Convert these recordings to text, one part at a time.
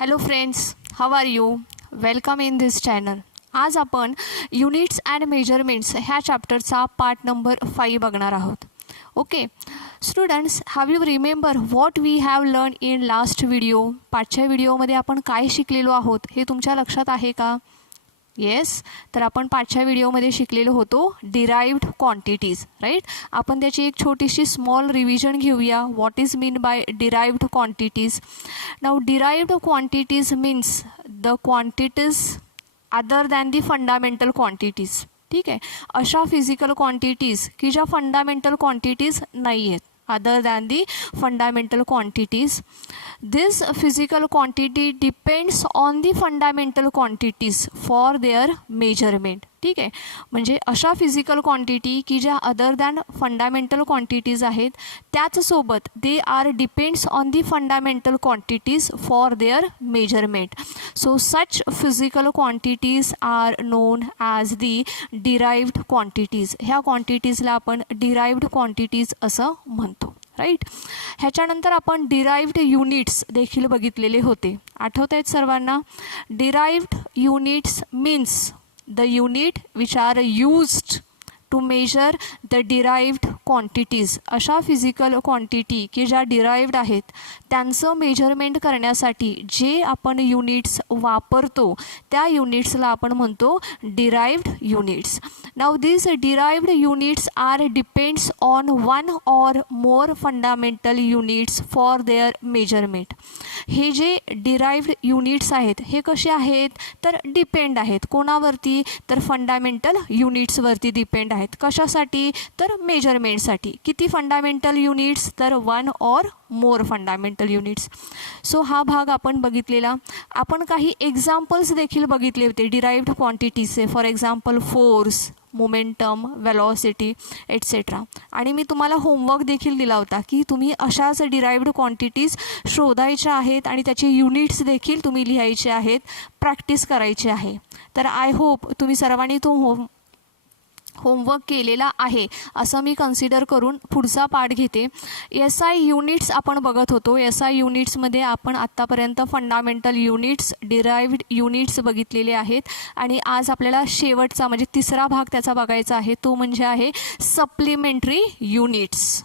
Hello friends, how are you? Welcome in this channel. आज आपण units and measurements ह्या चॅप्टरचा part number 5 बघणार आहोत. Okay students, have you remember what we have learn in last video? पाठच्या व्हिडिओमध्ये आपण काय शिकलेलो आहोत हे तुमच्या लक्षात आहे का? येस, तर आपण पाठच्या व्हिडिओमध्ये शिकलेलो होतो डिराइव्ड क्वांटिटीज, राईट. आपण त्याची एक छोटीशी स्मॉल रिव्हिजन घेऊया. What is mean by derived quantities? Now derived quantities means the quantities other than the fundamental quantities. ठीक आहे, अशा फिजिकल क्वांटिटीज की ज्या फंडामेंटल क्वांटिटीज नाही आहेत, other than the fundamental quantities. This physical quantity depends on the fundamental quantities for their measurement. ठीक आहे, म्हणजे अशा फिजिकल क्वांटिटी की ज्या अदर दॅन फंडामेंटल क्वांटिटीज आहेत त्याचसोबत they are depends on the fundamental quantities for their measurement. So such physical quantities are known as the derived quantities. ह्या क्वांटिटीजला आपण डिराइव्ड क्वांटिटीज असं म्हणतो, राईट. ह्याच्यानंतर आपण डिराइव्ड युनिट्स देखील बघितलेले होते. आठवत आहेत सर्वांना? Derived units means the unit which are used to measure the derived quantities. अशा फिजिकल क्वांटिटी की ज्या डिराइव्ड आहेत त्यांचं मेजरमेंट करण्यासाठी जे आपण युनिट्स वापरतो त्या युनिट्सला आपण म्हणतो derived units. Now this derived units are depends on one or more fundamental units for their measurement. हे जे डिराइव्ड युनिट्स आहेत हे कसे आहेत तर डिपेंड आहेत. कोणावरती तर फंडामेंटल युनिट्सवरती डिपेंड आहेत. कशासाठी तर मेजरमेंटसाठी. किती फंडामेंटल युनिट्स तर one or more fundamental units. So हा भाग आपण बघितलेला. आपण काही एक्झाम्पल्स देखील बघितले होते डिराइव्ड क्वांटिटीजचे. For example force, momentum, velocity etcetera. आणि मी तुम्हाला होमवर्क देखील दिला होता की तुम्ही अशाच डिराइव्ड क्वांटिटीज शोधायच्या आहेत आणि त्याचे युनिट्स देखील तुम्ही लिहायचे आहेत, प्रॅक्टिस करायची आहे. तर आय होप तुम्ही सर्वांनी तो होमवर्क केलेला आहे असं मी कन्सिडर करून पुढचा पार्ट घेते. एस आय युनिट्स आपण बघत होतो. एस आय युनिट्समध्ये आपण आत्तापर्यंत फंडामेंटल युनिट्स, डिराइव्ड युनिट्स बघितलेले आहेत आणि आज आपल्याला शेवटचा म्हणजे तिसरा भाग त्याचा बघायचा आहे, तो म्हणजे आहे supplementary units.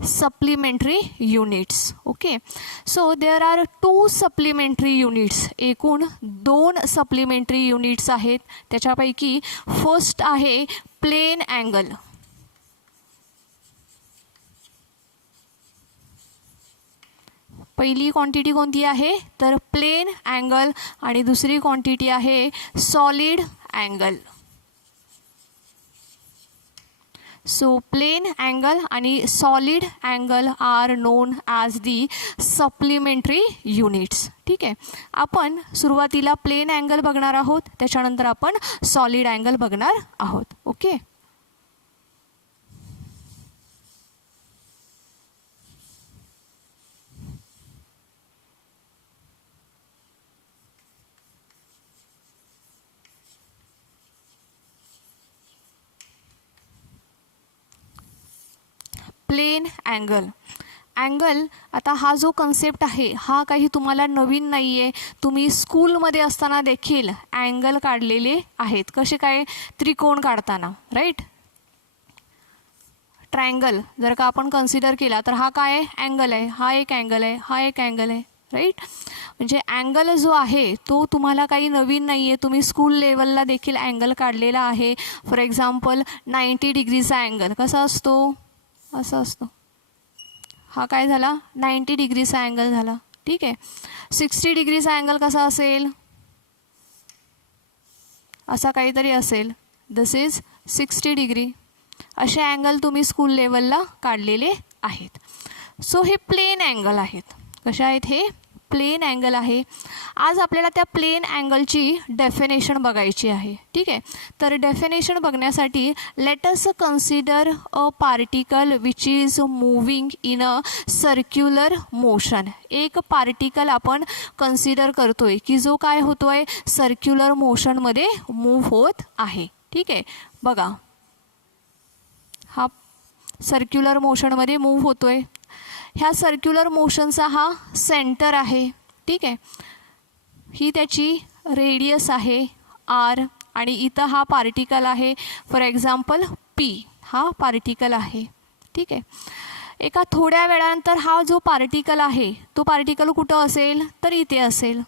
supplementary units. Okay, so there are two supplementary units. एकूण 2 supplementary units आहेत. त्याच्यापैकी फर्स्ट आहे प्लेन अँगल. पहिली क्वांटिटी कोणती आहे तर प्लेन अँगल आणि दुसरी क्वांटिटी आहे solid angle. So plane angle आणि solid angle are known as the supplementary units. ठीक आहे, आपण सुरुवातीला प्लेन अँगल बघणार आहोत, त्याच्यानंतर आपण सॉलिड अँगल बघणार आहोत. Okay, plain angle. अँगल, आता हा जो कन्सेप्ट आहे हा काही तुम्हाला नवीन नाही आहे. तुम्ही स्कूलमध्ये असताना देखील अँगल काढलेले आहेत. कसे काय? त्रिकोण काढताना, राईट. ट्रायंगल जर का आपण कन्सिडर केला तर हा काय आहे? अँगल आहे. हा एक अँगल आहे, हा एक अँगल आहे, राईट. म्हणजे अँगल जो आहे तो तुम्हाला काही नवीन नाही आहे. तुम्ही स्कूल लेवलला देखील अँगल काढलेला आहे. फॉर एक्झाम्पल 90 डिग्रीचा अँगल कसा असतो? असं असतो. हा काय झाला? 90 डिग्रीचा अँगल झाला. ठीक आहे. 60 डिग्रीचा अँगल कसा असेल? असा काहीतरी असेल. दिस इज 60 डिग्री. असे अँगल तुम्ही स्कूल लेवलला काढलेले आहेत. सो हे प्लेन अँगल आहेत. कशा आहेत? हे प्लेन अँगल आहे. आज आपल्याला त्या प्लेन अँगलची डेफिनेशन बघायची आहे. ठीक आहे, तर डेफिनेशन बघण्यासाठी late us consider a particle which is moving in a circular motion. एक पार्टिकल आपण कन्सिडर करतोय की जो काय होतोय, सर्क्युलर मोशनमध्ये मूव्ह होत आहे. ठीक आहे, बघा हा सर्क्युलर मोशनमध्ये मूव्ह होतोय. ह्या सर्क्युलर मोशनचा हा सेंटर आहे. ठीक आहे, ही त्याची रेडियस आहे आर आणि इथं हा पार्टिकल आहे. फॉर एक्झाम्पल पी हा पार्टिकल आहे. ठीक आहे, एका थोड्या वेळानंतर हा जो पार्टिकल आहे तो पार्टिकल कुठं असेल तर इथे असेल.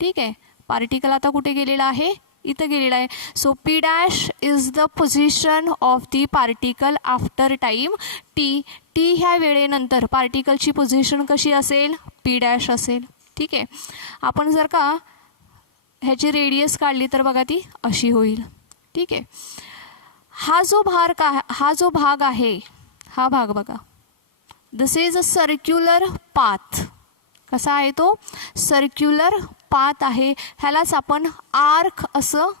ठीक आहे, पार्टिकल आता कुठे गेलेला आहे, इथं गेलेला आहे. So P dash is the position of the particle after time T. T ह्या वेळेनंतर पार्टिकलची पोझिशन कशी असेल, पी डॅश असेल. ठीक आहे, आपण जर का ह्याची रेडियस काढली तर बघा ती अशी होईल. ठीक आहे, हा जो भाग आहे, हा भाग बघा, दिस इज अ सर्क्युलर पाथ. कसा आहे तो, सर्क्युलर पाथ आहे. ह्यालाच आपण आर्क असं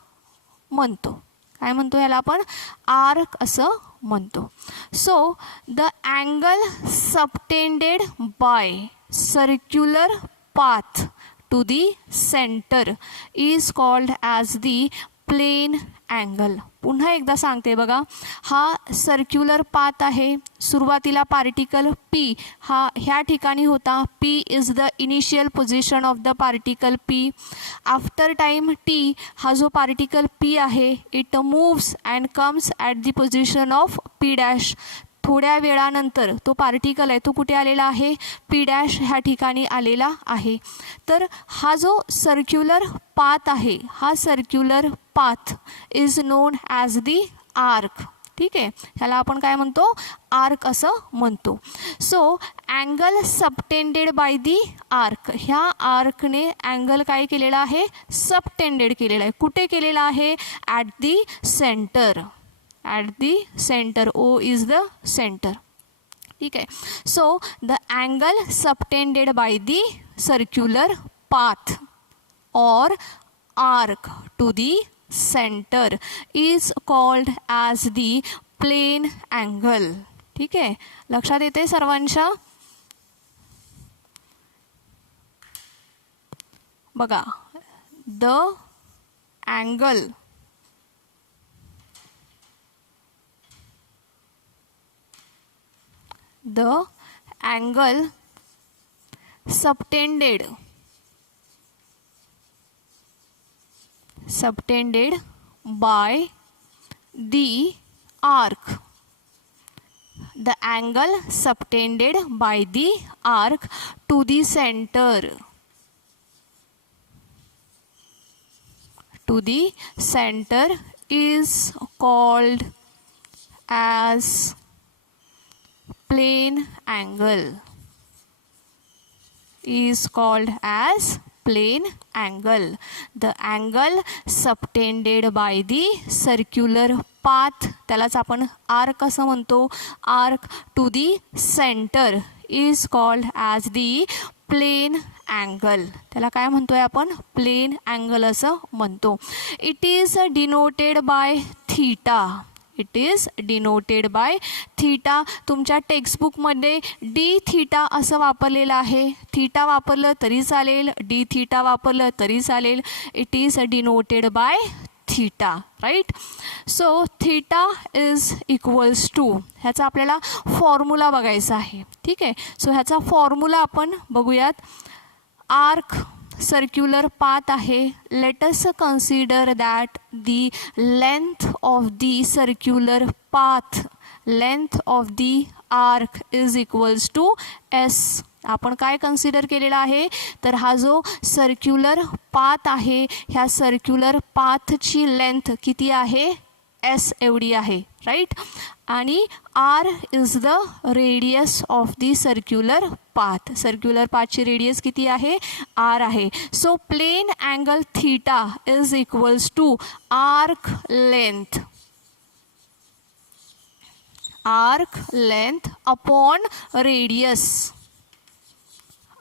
म्हणतो. काय म्हणतो ह्याला आपण, आर्क असं म्हणतो. So the angle subtended by circular path to the centre is called as the plane angle. पुन्हा एकदा सांगते बघा, हा सर्क्युलर पाथ आहे. सुरुवातीला पार्टिकल पी हा ह्या ठिकाणी होता. P is the initial position of the particle P. After time T हा जो पार्टिकल पी आहे it moves and comes at the position of P dash. थोड्या वेळानंतर तो पार्टिकल आहे तो कुठे आलेला आहे, पी डॅश ह्या ठिकाणी आलेला आहे. तर हा जो सर्क्युलर पाथ आहे, हा circular path is non as the arc. ठीक आहे, ह्याला आपण काय म्हणतो, आर्क असं म्हणतो. So angle subtended by the arc, ह्या आर्कने अँगल काय केलेला आहे, सबटेंडेड केलेला आहे. कुठे केलेला आहे, at the centre. At the centre, O is the centre. ठीक आहे, so the angle subtended by the circular path or arc to the center is called as the plane angle. ठीक आहे, लक्षात येते सर्वांच्या. बघा, the angle subtended by the arc. The angle subtended by the arc to the center. To the center is called as plane angle. Is called as plane angle. The angle subtended by the circular path, त्यालाच आपण arc असं म्हणतो. Arc to the centre is called as the plane angle. त्याला काय म्हणतोय आपण, plane angle असं म्हणतो. It is denoted by theta. It is denoted by theta. तुमच्या टेक्स्टबुकमध्ये डी थीटा असं वापरलेलं आहे. थीटा वापरलं तरी चालेल, डी थीटा वापरलं तरी चालेल. It is denoted by theta, right. So theta is equals to, ह्याचा आपल्याला फॉर्म्युला बघायचा आहे. ठीक आहे, सो ह्याचा फॉर्म्युला आपण बघूयात. आर्क सर्क्युलर पाथ आहे. Let us consider that the length of the circular path, length of the arc is equals to S. आपण काय कन्सिडर केलेला आहे, तर हा जो सर्क्युलर पाथ आहे, ह्या सर्क्युलर पाथची लेंथ किती आहे, एस एवढी आहे, राईट. आणि R is the radius of the circular path. Circular पाथची रेडियस किती आहे, आर आहे. So plane angle theta is equals to arc length. Arc length upon radius.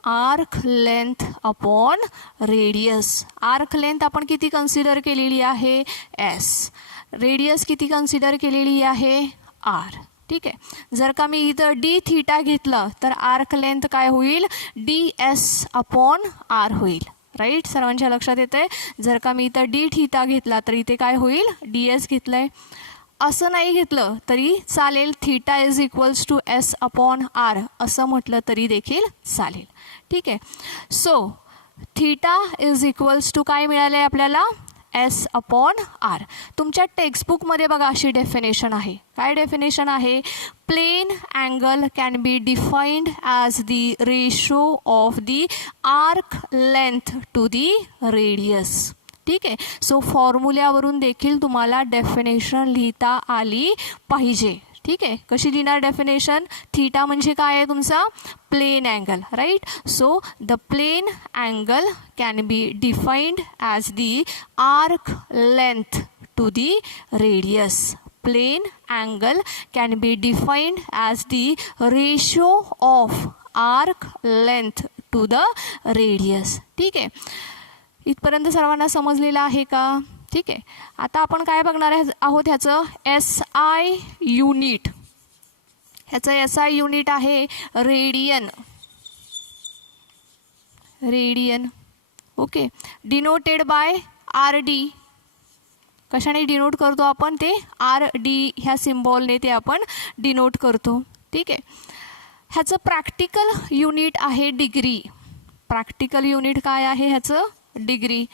Arc length upon radius. Arc length आपण किती consider केलेली आहे? S. Radius किती consider केलेली आहे? आर. ठीक आहे. जर का मी इथं डी थीटा घेतलं तर आर्क लेंथ काय होईल? डी एस अपॉन आर होईल. राईट, सर्वांच्या लक्षात येतंय? जर का मी इथं डी थीटा घेतला तर इथे काय होईल? डी एस घेतलंय. असं नाही घेतलं तरी चालेल, theta is equals to S upon R असं म्हटलं तरी देखील चालेल. ठीक आहे. So theta is equals to काय मिळालं आहे आपल्याला? S upon R. तुमच्या टेक्स्टबुकमध्ये बघा अशी डेफिनेशन आहे. काय डेफिनेशन आहे? Plane angle can be defined as the ratio of the arc length to the radius. ठीक आहे. सो फॉर्म्युल्यावरून देखील तुम्हाला डेफिनेशन लिहिता आली पाहिजे. ठीक आहे. कशी लिहिणार डेफिनेशन? थीटा म्हणजे काय आहे तुमचा? Plane angle. Right. So the plane angle can be defined as the arc length to the radius. Plane angle can be defined as the ratio of arc length to the radius. ठीक आहे. इथपर्यंत सर्वांना समजलेलं आहे का? ठीक आहे. आता आपण काय बघणार आहोत? ह्याचं एस आय युनिट. ह्याचं एस आय युनिट आहे radian. Radian. Okay. Denoted by R D. कशाने डिनोट करतो आपण? ते आर डी ह्या सिम्बॉलने ते आपण डिनोट करतो. ठीक आहे. ह्याचं प्रॅक्टिकल युनिट आहे डिग्री. प्रॅक्टिकल युनिट काय आहे ह्याचं? डिग्री.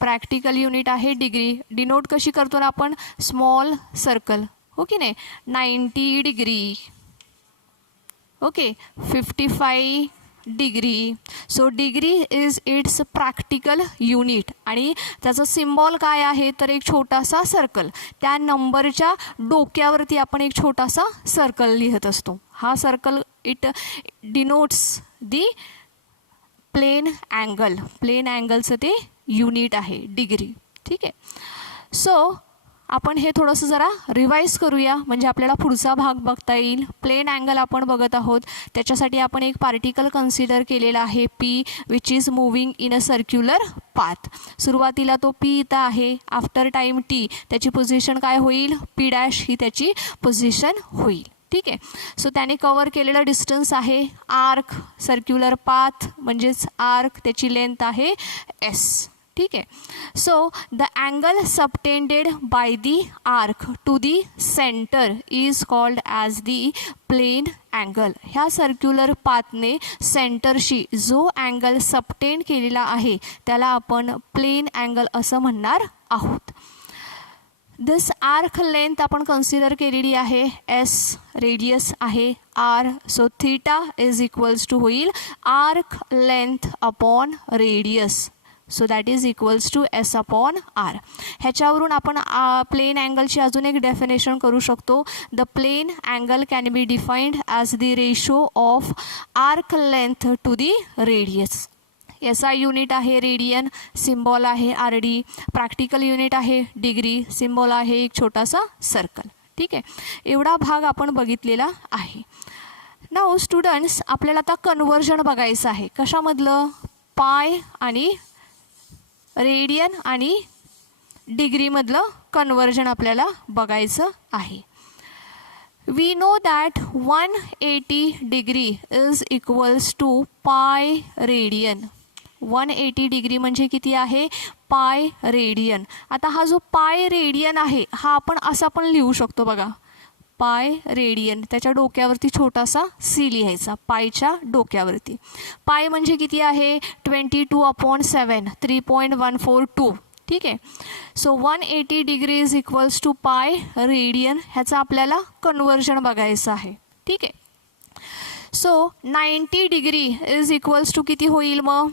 प्रॅक्टिकल युनिट आहे डिग्री. डिनोट कशी करतो ना आपण? Small circle. हो की नाही? 90 degree. Okay. 55 degree. So degree is it's practical unit. आणि त्याचं सिम्बॉल काय आहे? तर एक छोटासा सर्कल. त्या नंबरच्या डोक्यावरती आपण एक छोटासा सर्कल लिहित असतो. हा circle it denotes the plane angle. Plane अँगलचं ते युनिट आहे डिग्री. ठीक आहे. सो आपण हे थोडंसं जरा रिवाईज करूया म्हणजे आपल्याला पुढचा भाग बघता येईल. प्लेन अँगल आपण बघत आहोत. त्याच्यासाठी आपण एक पार्टिकल कन्सिडर केलेला आहे P, which is moving in a circular path. सुरुवातीला तो पी इथं आहे. आफ्टर टाईम टी त्याची पोझिशन काय होईल? पी डॅश ही त्याची पोझिशन होईल. ठीक आहे. सो त्याने कवर केलेलं डिस्टन्स आहे आर्क. सर्क्युलर पाथ म्हणजेच आर्क, त्याची लेंथ आहे एस. ठीक आहे. So the angle subtended by the arc to the centre is called as the plane angle. ह्या सर्क्युलर पाथने सेंटरशी जो अँगल सबटेंड केलेला आहे त्याला आपण प्लेन अँगल असं म्हणणार आहोत. दिस आर्क लेंथ आपण कन्सिडर केलेली आहे एस. रेडियस आहे R. So theta is equals to होईल arc length upon radius. So that is equals to S upon R. ह्याच्यावरून आपण प्लेन अँगलची अजून एक डेफिनेशन करू शकतो. The plane angle can be defined as the ratio of arc length to the radius. S I unit आहे radian. Symbol आहे R D. Practical unit आहे डिग्री. सिम्बॉल आहे एक छोटासा सर्कल. ठीक आहे. एवढा भाग आपण बघितलेला आहे. नाऊ स्टुडंट्स आपल्याला आता कन्व्हर्जन बघायचं आहे. कशामधलं? पाय आणि रेडियन आणि डिग्रीमधलं कन्व्हर्जन आपल्याला बघायचं आहे. We know that 180 degree is equals to pi radian. 180 degree म्हणजे किती आहे? Pi radian. आता हा जो पाय रेडियन आहे हा आपण असा पण लिहू शकतो बघा. Pi radian. त्याच्या डोक्यावरती छोटासा सी लिहायचा. पायच्या डोक्यावरती. पाय म्हणजे किती आहे? 22/7. 3.142. ठीक आहे. So 180 degree is equals to pi radian. ह्याचं आपल्याला कन्व्हर्जन बघायचं आहे. ठीक आहे. So 90 degree is equals to किती होईल मग?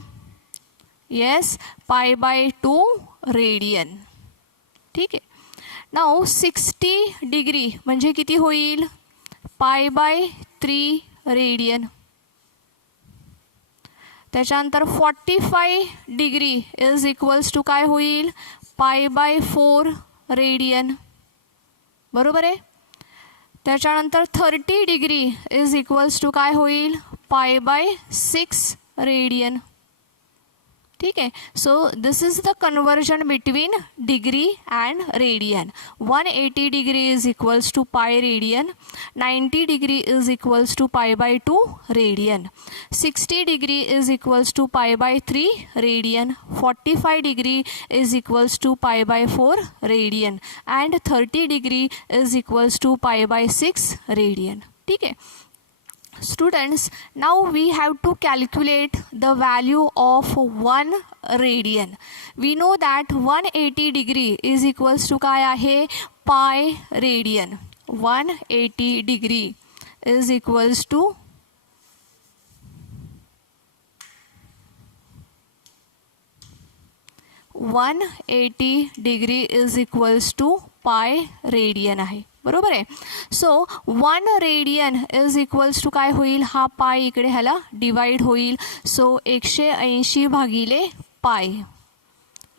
Yes, π/2 radian. ठीक आहे. नाऊ 60 डिग्री म्हणजे किती होईल? π/3 रेडियन. त्याच्यानंतर 45 डिग्री इज इक्वल्स टू काय होईल? π/4 रेडियन. बरोबर आहे. त्याच्यानंतर 30 डिग्री इज इक्वल्स टू काय होईल, π/6 रेडियन. ठीक आहे. So this is the conversion between degree and radian. 180 degree is equals to pi radian, 90 degree is equals to π/2 radian, 60 degree is equals to π/3 radian, 45 degree is equals to π/4 radian and 30 degree is equals to π/6 radian. ठीक आहे. Students, now we have to calculate the value of 1 radian. We know that 180 degree is equals to काय आहे, पाय radian. 180 degree is equals to 180 degree is equals to pi radian आहे. बरोबर आहे. So 1 radian is equals to काय होईल, हा पाय इकडे ह्याला डिवाइड होईल. सो 180 भागिले पाय,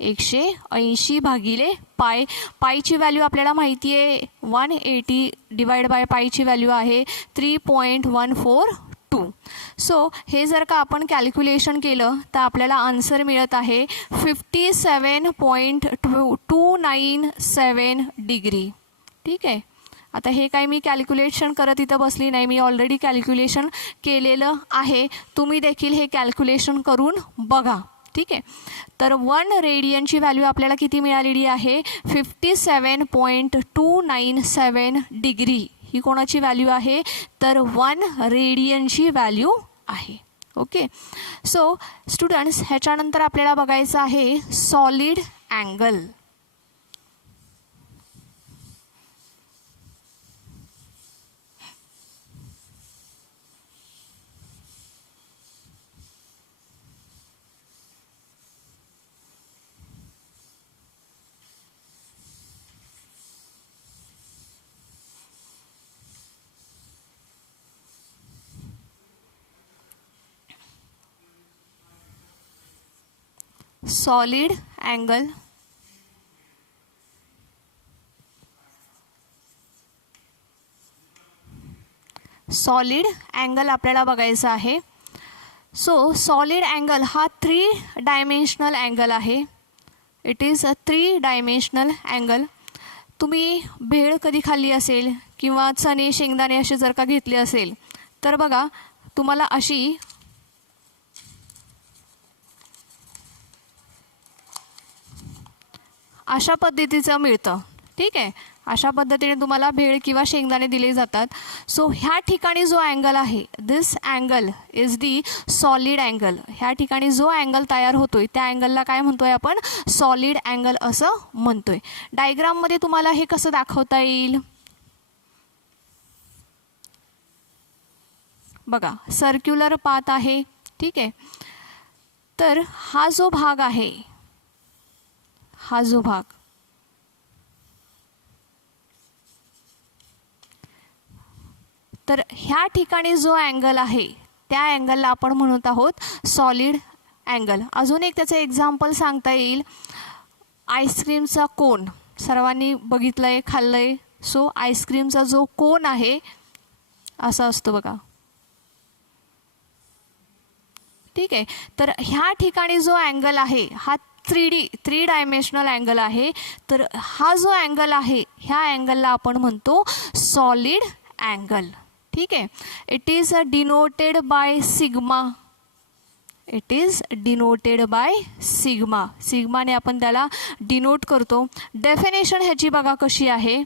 180 भागिले पाय. पायची व्हॅल्यू आपल्याला माहिती आहे, 180 डिवाइड बाय पायची व्हॅल्यू आहे 3.142. सो हे जर का आपण कॅल्क्युलेशन केलं तर आपल्याला आन्सर मिळत आहे 57.297 डिग्री. ठीक आहे. आता हे काय मी कॅल्क्युलेशन करत इथं बसली नाही, मी ऑलरेडी कॅल्क्युलेशन केलेलं आहे. तुम्ही देखील हे कॅल्क्युलेशन करून बघा. ठीक आहे. तर 1 रेडियनची व्हॅल्यू आपल्याला किती मिळालेली आहे, 57.297 डिग्री. ही कोणाची व्हॅल्यू आहे, तर 1 रेडियनची व्हॅल्यू आहे. ओके. सो स्टुडंट्स, ह्याच्यानंतर आपल्याला बघायचं आहे solid angle. Solid angle. Solid angle आपल्याला बघायचा आहे. सो सॉलिड अँगल हा 3 डायमेन्शनल अँगल आहे. It is a 3 dimensional angle. तुम्ही भेळ कधी खाल्ली असेल किंवा चणे शेंगदाणे असे जर का घेतले असेल तर बघा तुम्हाला अशा पद्धतीचं मिळतं. ठीक आहे. अशा पद्धतीने तुम्हाला भेळ किंवा शेंगदाणे दिले जातात. सो ह्या ठिकाणी जो अँगल आहे, this angle is the solid angle. ह्या ठिकाणी जो अँगल तयार होतोय त्या अँगलला काय म्हणतोय आपण, सॉलिड अँगल असं म्हणतोय. डायग्राममध्ये तुम्हाला हे कसं दाखवता येईल बघा, सर्क्युलर पाथ आहे. ठीक आहे. तर हा जो भाग आहे, हा जो भाग, तर ह्या ठिकाणी जो अँगल आहे त्या अँगलला आपण म्हणत आहोत सॉलिड अँगल. अजून एक त्याचं एक्झाम्पल सांगता येईल, आईस्क्रीमचा कोन. सर्वांनी बघितलंय, खाल्लंय. सो आईस्क्रीमचा जो कोन आहे असा असतो बघा. ठीक आहे. तर ह्या ठिकाणी जो अँगल आहे हा 3 डायमेन्शनल अँगल आहे. तर हा जो अँगल आहे ह्या अँगलला आपण म्हणतो सॉलिड अँगल. ठीक आहे. It is denoted by sigma. It is denoted by sigma. सिग्माने आपण त्याला डिनोट करतो. डेफिनेशन ह्याची बघा कशी आहे,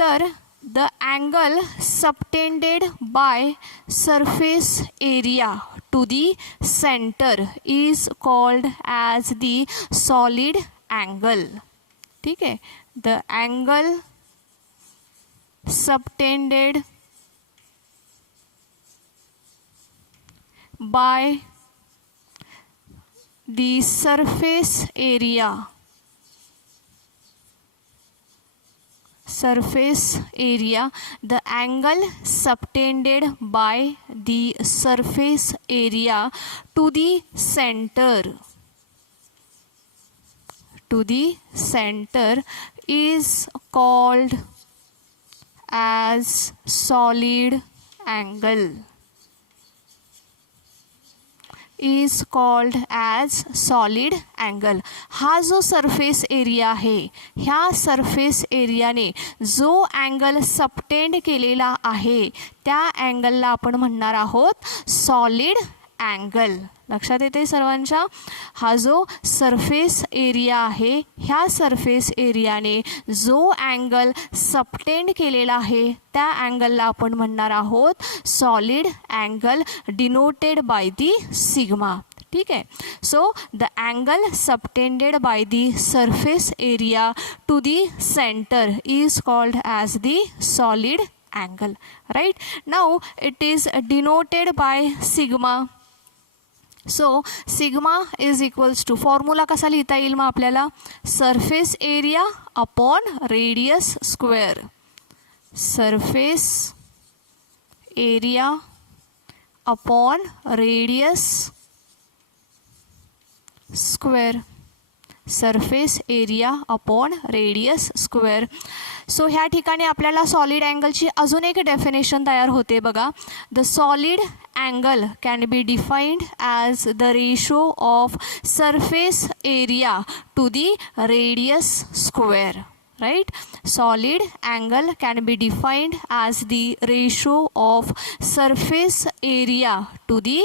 तर the angle subtended by surface area to the center is called as the solid angle. ठीक है. The angle subtended by the surface area, the angle subtended by the surface area to the center is called as solid angle is called as solid angle. हा जो surface area आहे, ह्या surface एरियाने जो angle subtend केलेला आहे त्या अँगलला आपण म्हणणार आहोत सॉलिड अँगल. लक्षात येते सर्वांच्या? हा जो सरफेस एरिया आहे, ह्या सरफेस एरियाने जो अँगल सबटेंड केलेला आहे त्या अँगलला आपण म्हणणार आहोत solid angle, denoted by the sigma. ठीक आहे. So the angle subtended by the surface area to the centre is called as the solid angle. Right. Now it is denoted by sigma. So sigma is equals to, formula कसा लिहिता येईल मग आपल्याला? Surface area upon radius square. Surface area upon radius square. Surface area upon radius square. So ह्या ठिकाणी आपल्याला solid अँगलची अजून एक डेफिनेशन तयार होते बघा. The solid angle can be defined as the ratio of surface area to the radius square. right? Solid angle can be defined as the ratio of surface area to the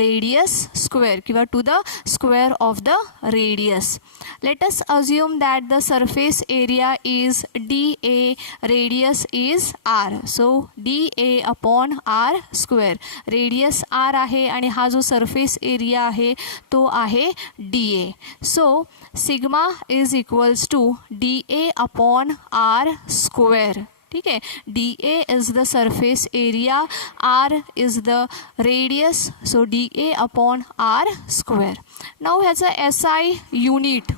radius square किंवा to the square of the radius. Let us assume that the surface area is dA, radius is r. So dA upon r square. Radius r आहे आणि हा जो surface area आहे तो आहे dA. So sigma is equals to dA upon r square. ठीक है. dA is the surface area, r is the radius, so dA upon r square. Now ह्याचा SI unit.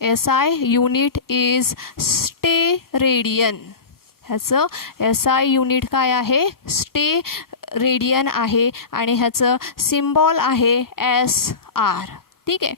SI unit is stay-radian. ह्याचं SI unit काय आहे? stay-radian आहे आणि ह्याचं symbol आहे SR. ठीक आहे.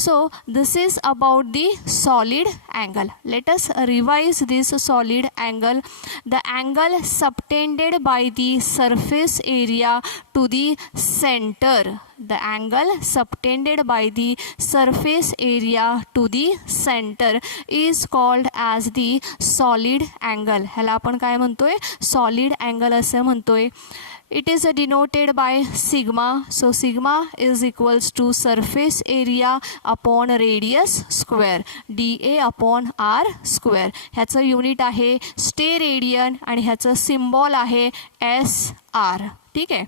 So this is about the solid angle. Let us revise this solid angle. The angle subtended by the surface area to the center. The angle subtended by the surface area to the center is called as the solid angle. ह्याला आपण काय म्हणतोय? solid angle असे म्हणतोय. It is denoted by sigma. So sigma is equals to surface area upon radius square, dA upon r square. ह्याचं unit आहे stay radian आणि ह्याचं सिम्बॉल आहे SR. ठीक आहे.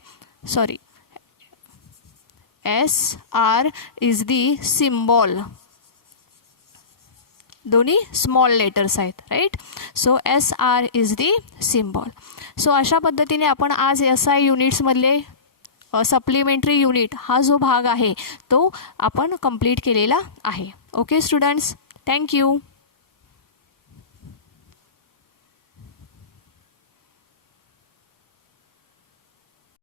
Sorry, SR is the symbol. दोन्ही स्मॉल लेटर्स आहेत. Right. So SR is the symbol. So अशा पद्धतीने आपण आज SI युनिट्समधले सप्लिमेंटरी युनिट हा जो भाग आहे तो आपण कंप्लीट केलेला आहे. Okay students, thank you.